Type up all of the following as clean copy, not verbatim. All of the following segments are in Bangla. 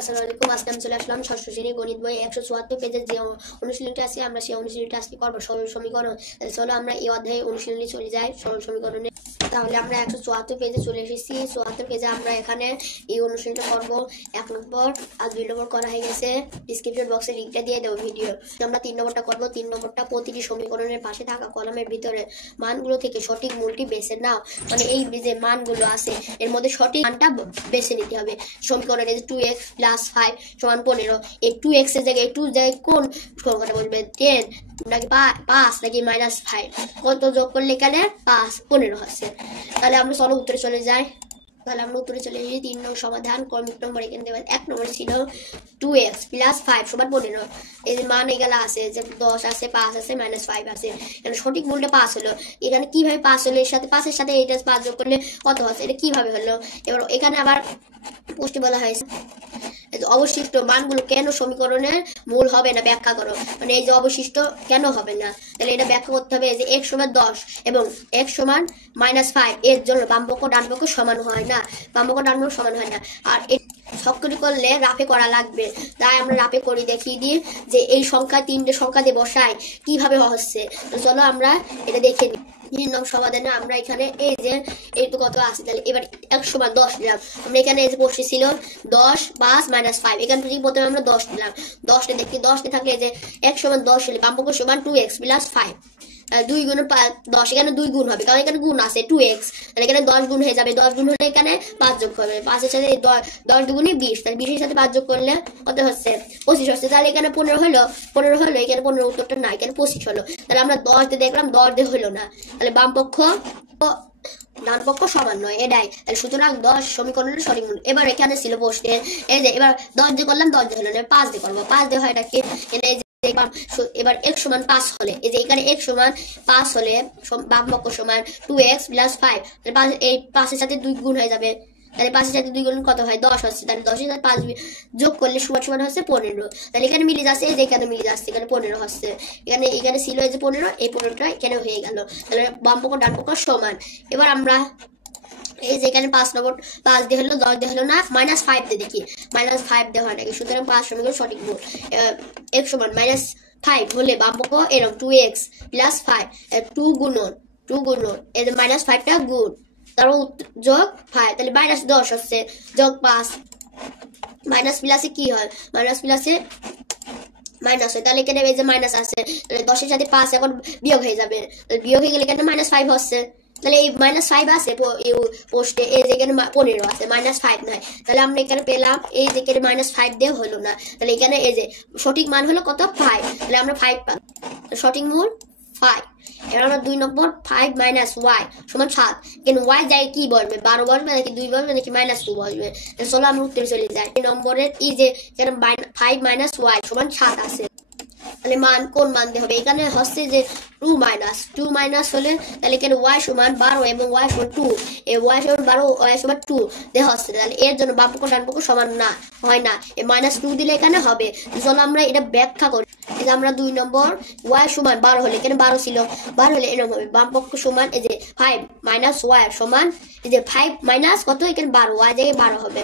আসসালামু আলাইকুম। আজকে আমি চলে আসলাম ষষ্ঠ শ্রেণী গণিত বই 174 পেজের যে অনুশীলনটা আছে আমরা সেই অনুশীলনটা আজকে করবো সরল সমীকরণ। চলো আমরা এই অধ্যায়ে অনুশীলনে চলে যাই সরল সমীকরণে। তাহলে আমরা 174 পেজে চলে এসেছি। 74 পেজে আমরা এখানে এই অনুশীলনটা করবো। 1 নম্বর আর 2 নম্বর করা হয়ে গেছে, ডিসক্রিপশন বক্সে লিঙ্কটা দিয়ে দেবো ভিডিও। আমরা 3 নম্বরটা করবো। 3 নম্বরটা প্রতিটি সমীকরণের পাশে থাকা কলামের ভিতরে মানগুলো থেকে সঠিক মূলটি বেছে নাও। মানে এই যে মানগুলো আছে এর মধ্যে সঠিক মানটা বেছে নিতে হবে। সমীকরণে 2x + 5 = 15, এই 2x এর জায়গায় 2 জায়গায় কোন সংখ্যাটা বসবে, 10 নাকি 5 নাকি -5, কত যোগ করলে এখানে 5 15 হচ্ছে। তাহলে আমরা চলো উত্তরে চলে যাই। তাহলে আমরা উত্তরে চলে যাই। 3 নং সমাধান ক্রমিক নম্বর এখানে দেবেন। 1 নম্বর ছিল 2x + 5 = 15। এই যে মান এগুলো আছে যে 10 আছে, 5 আছে, -5 আছে। এখানে সঠিক মূল্যটা 5 হলো। এখানে কিভাবে 5 হলো, এর সাথে 5 এর সাথে এইটা 5 যোগ করলে কত হচ্ছে, এটা কিভাবে হলো। এবার এখানে আবার প্রশ্নে বলা হয়েছে অবশিষ্ট মানগুলো কেন সমীকরণের মূল হবে না ব্যাখ্যা করো। মানে এই যে অবশিষ্ট কেন হবে না, তাহলে এটা ব্যাখ্যা করতে হবে। যে x = 10 এবং x = -5 এর জন্য বামপক্ষ ডানপক্ষ সমান হয় না, বামপক্ষ ডানপক্ষ সমান হয় না। আর সক্রিয় করলে রাফে করা লাগবে, তাই আমরা রাফে করি দেখিয়ে দিই যে এই সংখ্যা 3টে সংখ্যা দিয়ে বসাই কিভাবে হচ্ছে। তো চলো আমরা এটা দেখে নিই। 3 নং সমাধানে আমরা এখানে এই যে এইটু কত আছে, তাহলে এবার 1 = 10 দিলাম। আমরা এখানে এই যে প্রশ্ন ছিল 10 5 -5, এখান থেকে প্রথমে আমরা 10 দিলাম। 10টা দেখি 10টা থাকলে যে x = 10 হলে বামপক্ষ সমান 2x + 5, 2 গুণ 10, এখানে 2 গুণ হবে কারণ এখানে গুণ আছে 2x, তাহলে এখানে 10 গুণ হয়ে যাবে। 10 গুণ হলে এখানে 5 যোগ হবে, 5 এর সাথে 10 দুগুণে 20, তাহলে 20 এর সাথে 5 যোগ করলে কত হচ্ছে 25 হচ্ছে। তাহলে এখানে 15 হলো, এখানে 15 উত্তরটা না, এখানে 25 হলো। তাহলে আমরা 10 দিয়ে দেখলাম 10 দিয়ে হলো না, তাহলে বামপক্ষ ডানপক্ষ সমান নয়, এটাই। তাহলে সুতরাং 10 সমীকরণের সঠিক মূল। এবার এখানে ছিল প্রশ্নে এই যে এবার 10 দিয়ে করলাম, 10 দিয়ে হলো না, 5 দিয়ে করবো। 5 দিয়ে হয় এটা কি, এবার x = 5 হলে এই যে এখানে x = 5 হলে বামপক্ষ সমান 2x + 5, তাহলে এই 5 এর সাথে 2 গুণ হয়ে যাবে। তাহলে 5 এর সাথে 2 গুণ কত হয় 10 হচ্ছে। তাহলে 10 এর সাথে 5 যোগ করলে সমান হচ্ছে 15। তাহলে এখানে মিলে যাচ্ছে, এই যে এখানে মিলে যাচ্ছে, এখানে 15 হচ্ছে। এখানে ছিল এই যে 15, এই 15টা এখানে হয়ে গেল। তাহলে বামপক্ষ ডানপক্ষ সমান। এবার আমরা এই যে এখানে 5 নম্বর 5 দিয়ে হলো, 10 দিয়ে হলো না, -5 দিয়ে দেখি, -5 দিয়ে হয় নাকি। সুতরাং 5 সমীকরণ সঠিক মূল। x = -5 হলে বামপক্ষ এরকম 2x + 5, 2 গুণন এই যে -5টা গুণ তারপর যোগ 5, তাহলে -10 হচ্ছে, যোগ 5, মাইনাস প্লাসে কি হয়, মাইনাস প্লাসে মাইনাস হয়। তাহলে এখানে এই যে মাইনাস আছে, তাহলে 10 এর সাথে 5 এখন বিয়োগ হয়ে যাবে, বিয়োগ হয়ে গেলে এখানে -5 হচ্ছে। তাহলে এই -5 আছে পোস্টে, এই যে এখানে 15 আছে, -5 নাই। তাহলে আমরা এখানে পেলাম এই যে এখানে -5 দিয়ে হলো না, তাহলে এখানে এই যে সঠিক মান হলো কত 5, তাহলে আমরা 5 পাবো, সঠিক মূল 5। এবার আমরা 2 নম্বর 5 - y = 7, কিন্তু y যায় কি বলবে, 12 বলবে নাকি 2 বলবে নাকি -2 বলবে। চলো আমরা উত্তরে চলে যাই। 2 নম্বরের এই যে এখানে 5 - y = 7 আছে, তাহলে মান কোন মান দিয়ে হবে, এখানে হচ্ছে যে 2 মাইনাস হলে তাহলে এখানে y = 12 এবং y = 2, এই y = 12 y = 2 দেওয়া হচ্ছে। তাহলে এর জন্য বামপক্ষ ডানপক্ষ সমান না হয় না, এই -2 দিলে এখানে হবে। চলো আমরা এটা ব্যাখ্যা করি। এই যে আমরা 2 নম্বর y = 12 হলে এখানে 12 ছিল, 12 হলে এরকম হবে বামপক্ষ সমান এই যে 5 - y সমান এই যে 5 মাইনাস কত, এখানে 12, y জায়গায় 12 হবে,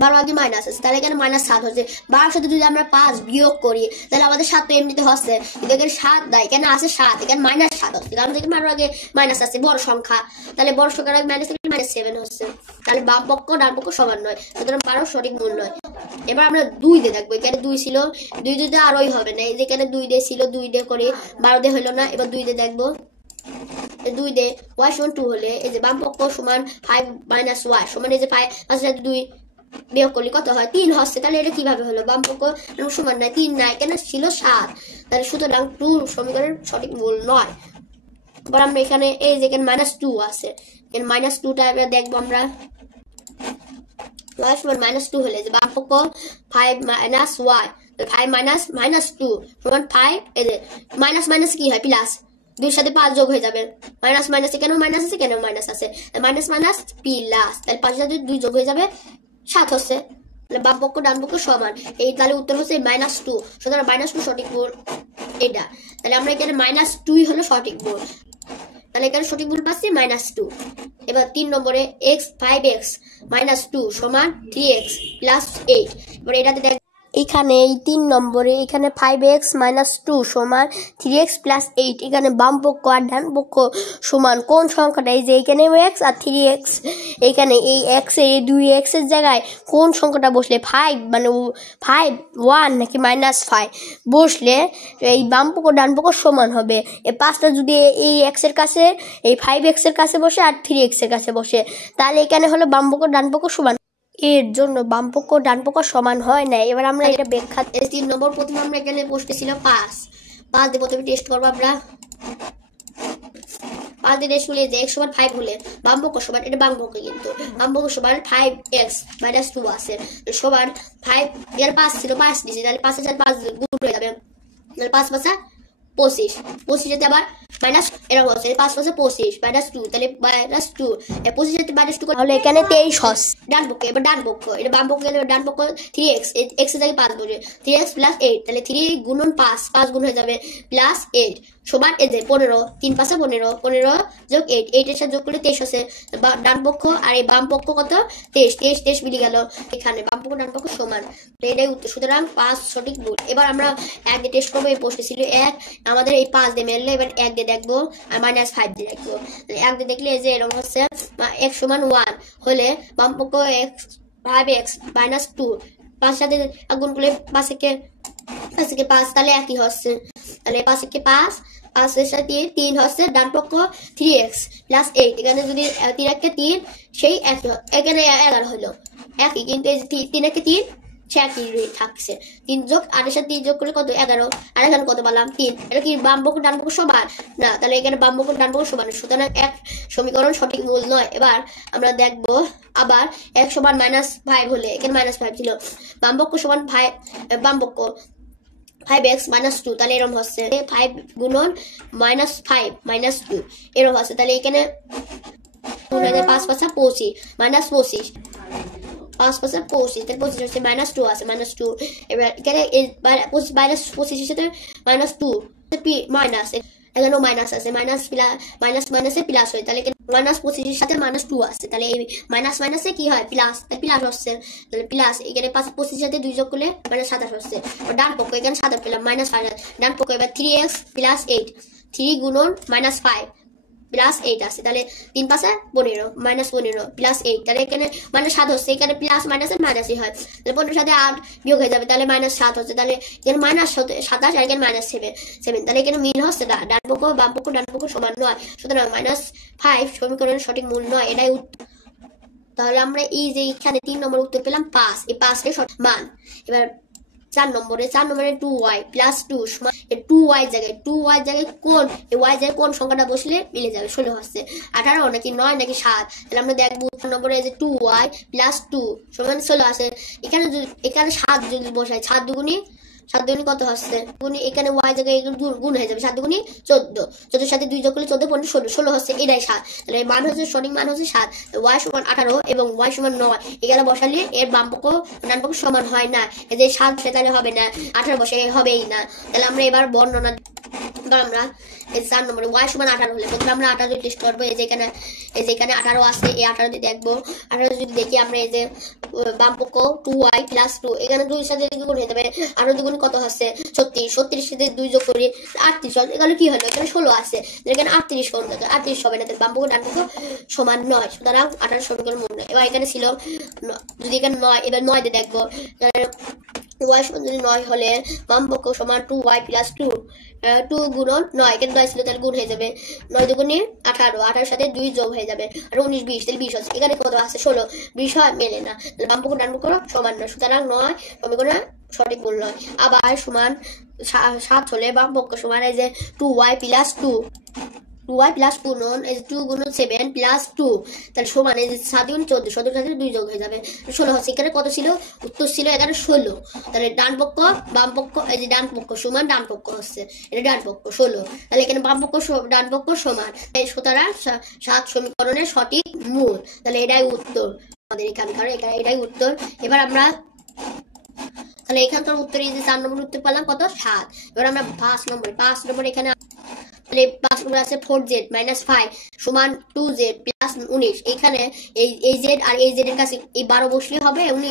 12 আগে মাইনাস আছে, তাহলে এখানে -7 হচ্ছে। 12 সাথে যদি আমরা 5 বিয়োগ করি তাহলে আমাদের 7 তো এমনিতে হচ্ছে, কিন্তু এখানে 7 দেয়, এখানে আছে 7, এখানে -7 হচ্ছে কারণ এখানে 12 আগে মাইনাস আছে, বড় সংখ্যা, তাহলে বড় সংখ্যার আগে মাইনাস থাকলে -7 হচ্ছে। তাহলে বামপক্ষ ডানপক্ষ সমান নয়, সুতরাং 12 সঠিক মূল নয়। এবার আমরা 2 দিয়ে দেখবো, এখানে 2 ছিল, 2 দিয়ে আরই হবে না, এই যে এখানে 2 দিয়ে ছিল, 2 দিয়ে করে 12 দিয়ে হলো না। এবার 2 দিয়ে দেখবো, 2 দিয়ে y = 2 হলে এই যে বামপক্ষ সমান 5 - y সমান এই যে 5 সাথে 2 বিয়োগ করলে কত হয় 3 হচ্ছে। তাহলে এটা কিভাবে হলো, বামপক্ষ সমান নাই, 3 নাই, কেন ছিল 7, তাহলে সুতরাং 2 সমীকরণের সঠিক মূল নয়। এবার আমরা এখানে এই যে এখানে -2 আছে, এখানে -2টা এবার দেখবো আমরা, y = -2 হলে যে বামপক্ষ 5 - y, 5 - -2 সমান 5, এই যে মাইনাস কি হয় প্লাস, 2 এর সাথে 5 যোগ হয়ে যাবে, মাইনাস কেন মাইনাস আছে, কেন মাইনাস আছে, মাইনাস প্লাস, তাহলে 5 এর সাথে 2 যোগ হয়ে যাবে 7 হচ্ছে। তাহলে বামপক্ষ ডানপক্ষ সমান, এই তাহলে উত্তর হচ্ছে -2, সুতরাং -2 সঠিক মূল এটা। তাহলে আমরা এখানে -2 হলো সঠিক মূল, তাহলে এখানে সঠিক মূল পাচ্ছি -2। এবার 3 নম্বরে 5x - 2 = 3x + 8। এবার এটাতে দেখ এখানে এই 3 নম্বরে এখানে 5x - 2 সমান 3x + 8। এখানে বাম পক্ষ আর ডান পক্ষ সমান কোন সংখ্যাটা? এই যে এখানে x আর 3x, এখানে এই x এর এই 2x এর জায়গায় কোন সংখ্যাটা বসলে 5 মানে 5 1 নাকি -5 বসলে এই বাম পক্ষ ডান পক্ষ সমান হবে। এই 5টা যদি এই x এর কাছে এই 5x এর কাছে বসে আর 3x এর কাছে বসে, তাহলে এখানে হলো বাম পক্ষ ডান পক্ষ সমান। এর জন্য বাম পক্ষ ডান পক্ষ সমান হয় না। এবার আমরা এটা ব্যাখ্যা 3 নম্বর। প্রথমে আমরা এখানে বসতেছিল 5 দিয়ে প্রথমে টেস্ট করবো আমরা। 5 দিয়ে টেস্ট করলে যে x সমান 5 হলে বাম পক্ষ সমান, এটা বাম পক্ষ কিন্তু বাম পক্ষ সমান 5x - 2 আছে সমান 5 এর 5 ছিল 5 দিছি, তাহলে 5 এর সাথে 5 গুণ হয়ে যাবে, তাহলে 5 5 25 25 যেতে আবার মাইনাস এরকম হচ্ছে 5 5 25 -2, তাহলে -2 25 যেতে -2 তাহলে এখানে 23 হচ্ছে ডান পক্ষে। এবার ডান পক্ষ, এটা বাম পক্ষ গেলে ডান পক্ষ 3x x এর জায়গায় 5 বসে 3x + 8, তাহলে 3 গুণন 5 গুণ হয়ে যাবে +8 সমান এই যে 15 3 5 15 15 যোগ 8 8 এর সাথে যোগ করলে 23 হচ্ছে ডান পক্ষ। আর এই বাম পক্ষ কত? 23 মিলে গেল। এখানে বাম পক্ষ ডান পক্ষ সমান, এটাই উত্তর। সুতরাং 5 সঠিক ভুল। এবার আমরা 1 দিয়ে টেস্ট করবো। এই প্রশ্নে ছিল 1, আমাদের এই 5 দিয়ে মেললে এবার 1 দিয়ে দেখবো আর -5 দিয়ে দেখবো। 1 দিয়ে দেখলে এই যে এরকম হচ্ছে x সমান 1 হলে বাম পক্ষ x 5x - 2 5 সাথে গুণ করলে 5 থেকে 5 তাহলে একই হচ্ছে, তাহলে 5 থেকে 5 5 এর সাথে 3 হচ্ছে ডান পক্ষ 3x + 8। এখানে যদি 3 1 3 সেই একই, এখানে 11 হলো একই, কিন্তু এই 3 1 3 সে একই থাকছে। 3 যোগ 8 এর সাথে 3 যোগ করলে কত? 11। আর এখানে কত পেলাম? 3। এটা কি বাম পক্ষ ডান পক্ষ সমান না? তাহলে এখানে বাম পক্ষ ডান পক্ষ সমান, সুতরাং এক সমীকরণ সঠিক মূল নয়। এবার আমরা দেখবো আবার x সমান -5 হলে, এখানে -5 ছিল, বাম পক্ষ সমান 5 বাম পক্ষ 5x - 2, তাহলে এরকম হচ্ছে 5 গুণন -5 - 2 এরকম হচ্ছে। তাহলে এখানে 5 5 25 -25 5 5 25, তাহলে 25 হচ্ছে -2 আছে -2। এবার এখানে 25 এর সাথে -2 মাইনাস, এখানেও মাইনাস আছে, মাইনাসে প্লাস হয়, তাহলে -25 এর সাথে -2 আছে, তাহলে এই মাইনাসে কি হয়? প্লাস, প্লাস হচ্ছে, তাহলে প্লাস এখানে 25 এর সাথে 2 যোগ করলে -27 হচ্ছে। ডান পক্ষ এখানে 7 পেলাম -5 ডান পক্ষ। এবার 3x + 8 3 গুণন -5 +8 আছে, তাহলে 3 5 15 -15 +8, তাহলে এখানে -7 হচ্ছে, এখানে প্লাস মাইনাসের মাইনাসই হয়, তাহলে 15 সাথে 8 বিয়োগ হয়ে যাবে, তাহলে -7 হচ্ছে, তাহলে এখানে -27 আর এখানে -7, তাহলে এখানে মিল হচ্ছে না, ডান পক্ষ বাম পক্ষ ডান পক্ষ সমান নয়, সুতরাং -5 সমীকরণের সঠিক মূল নয়, এটাই উত্তর। তাহলে আমরা এই যে এখানে 3 নম্বর উত্তর পেলাম 5, এই 5 এর সঠিক মান। এবার 4 নম্বরে 2y + 2 সমান 2y জায়গায় কোন এই y জায়গায় কোন সংখ্যাটা বসলে মিলে যাবে? 16 হচ্ছে, 18 নাকি 9 নাকি 7, তাহলে আমরা দেখবো 4 নম্বরে যে 2y + 2 সমান 16 আছে। এখানে 7 যদি বসাই, 7 দুগুণী কত হচ্ছে? এখানে y জায়গায় গুণ হয়ে যাবে, 7 দুগুণী 14, 14 সাথে 2 যোগ করলে 14 15 16 হচ্ছে, এটাই 7, তাহলে মান হচ্ছে সঠিক মান হচ্ছে 7। y সমান 18 এবং y সমান 9 এখানে বসালে এর বাম পক্ষ ডান পক্ষ সমান হয় না, এই যে 7 সেটালে হবে না, 18 বসে হবেই না। তাহলে আমরা এবার বর্ণনা আমরা এই 4 নম্বরে y সমান 18 হলে প্রথমে আমরা 18 টেস্ট করবো। এই যে এখানে 18 আছে, এই 18 দিয়ে দেখবো। 18 যদি দেখি আমরা এই যে বাম পক্ষ 2y + 2 এখানে 2 এর সাথে গুণ হয়ে যাবে, 18 দুগুণ কত হচ্ছে? 36, 36 সাথে 2 যোগ করি 38, এখানে কি হলো? এখানে 16 আছে, এখানে 38 কোণ থাকে, 38 হবে না, বাম পক্ষ ডান পক্ষ সমান নয়, সুতরাং 18 সমীকরণ মূল নয়। এবার এখানে ছিল যদি এখানে 9, এবার 9 দিয়ে দেখবো, y সমান যদি 9 হলে বাম পক্ষ সমান 2y + 2 গুণন 9, এখানে 9 ছিল, তাহলে গুণ হয়ে যাবে 9 দুগুণে 18, 18 সাথে 2 যোগ হয়ে যাবে, আর 19 20, তাহলে 20 হচ্ছে। এখানে কত আছে? 16, 20 হয় মেলে না, তাহলে বাম পক্ষ ডান পক্ষ সমান নয়, সুতরাং 9 সমীকরণ সঠিক মূল নয়। আবার সমান 7 হলে বাম পক্ষ সমান এই যে 2y + 2 2y + 2 নন এই 2 গুণন 7 + 2, তাহলে সমান এই যে 7 গুণ 14, 14 সাথে 2 যোগ হয়ে যাবে 16 হচ্ছে। এখানে কত ছিল? উত্তর ছিল এখানে 16, তাহলে ডান পক্ষ বাম পক্ষ এই যে ডান পক্ষ সমান ডান পক্ষ হচ্ছে, এটা ডান পক্ষ 16, তাহলে এখানে বাম পক্ষ ডান পক্ষ সমান, তাই সুতরাং 7 সমীকরণের সঠিক মূল, তাহলে এটাই উত্তর আমাদের এখানকার, এটাই উত্তর। এবার আমরা তাহলে এখানকার উত্তর এই যে 4 নম্বর উত্তর পেলাম কত? 7। এবার আমরা 5 নম্বর এখানে 5 নম্বর আছে 4z মাইনাস 5 সমান 2z প্লাস 19। এখানে এই z আর এই z এর কাছে এই 12 বসলে হবে, উনি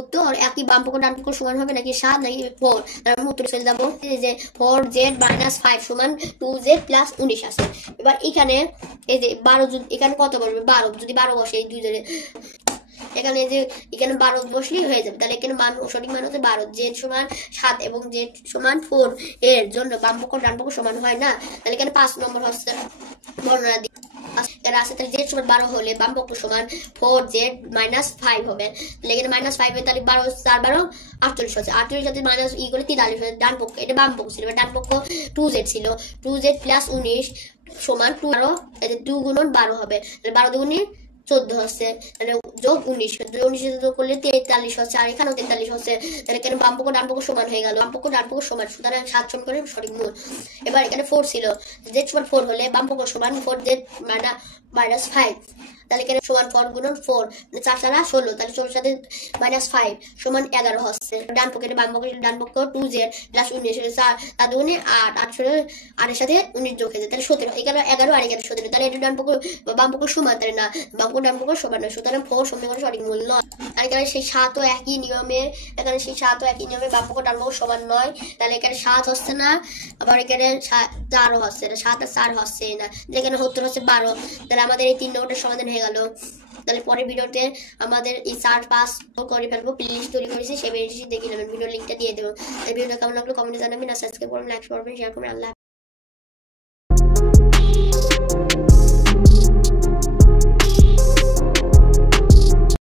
উত্তর একই বাম পক্ষ ডান পক্ষ সমান হবে নাকি 7 নাকি 4। আমরা উত্তরে চলে যাবো যে 4z মাইনাস 5 সমান 2z প্লাস 19 আছে। এবার এখানে এই যে 12 যদি এখানে কত বসবে 12, যদি 12 বসে এই দুই জনের এখানে যে এখানে 12 বসলেই হয়ে যাবে। তাহলে এখানে মান সঠিক মান হচ্ছে 12। জেড সমান 7 এবং জেড সমান 4 এর জন্য বাম পক্ষ ডান পক্ষ সমান হয় না। তাহলে এখানে 5 নম্বর হচ্ছে বর্ণনা দিয়ে আছে। তাহলে জেড সমান 12 হলে বাম পক্ষ সমান 4z মাইনাস 5 হবে। তাহলে এখানে মাইনাস 5 এর তাহলে 12 4 12 48 হচ্ছে। 48 সাথে মাইনাস করে 43 হচ্ছে। ডান পক্ষ এটা বাম পক্ষ ছিল, ডান পক্ষ 2z ছিল। 2z প্লাস 19 সমান 2 গুণন 12 হবে। তাহলে 12 দুগুণে 14 হচ্ছে। তাহলে যোগ 19 যোগ করলে 43 হচ্ছে, আর এখানেও 43 হচ্ছে। তাহলে এখানে বাম পক্ষ ডান পক্ষ সমান হয়ে গেল, বাম পক্ষ ডান পক্ষ সমান, সুতরাং 7 সমীকরণের সঠিক মূল। এবার এখানে 4 ছিল, z সমান 4 হলে বাম পক্ষ সমান 4z মাইনাস 5। তাহলে এখানে সমান 4 গুণন 4 4 4 16, তাহলে 16 সাথে মাইনাস 5 সমান 11 হচ্ছে। ডান পক্ষে বাম পক্ষে ডান পক্ষ 2z প্লাস 19 4 তার দুগুণে 8 8 এর সাথে 19 যোগ হয়ে যায়, তাহলে 17। এখানে 11 আর এখানে 17, তাহলে এটা ডান পক্ষ বাম পক্ষ সমান, তাহলে না বাম পক্ষ ডান পক্ষ সমান নয়, সুতরাং 4 সমীকরণের সঠিক মূল নয়। আর এখানে সেই 7 ও একই নিয়মে, এখানে সেই 7 ও একই নিয়মে বাম পক্ষ ডান পক্ষ সমান নয়। তাহলে এখানে 7 হচ্ছে না, আবার এখানে 4 হচ্ছে না, 7 আর 4 হচ্ছে না, এখানে উত্তর হচ্ছে 12। তাহলে আমাদের এই 3 নম্বরটার সমাধান হয়ে গেল। তাহলে পরের ভিডিওতে আমাদের এই 4-5 করে ফেলবো, প্লেলিস্ট তৈরি করেছি, সেই প্লেলিস্ট দেখে নেবেন, ভিডিও লিঙ্কটা দিয়ে দেবো। এই ভিডিওটা কেমন লাগলো কমেন্টে জানাবেন, আর সাবস্ক্রাইব করবেন, লাইক করবেন, শেয়ার করবেন। আল্লাহ।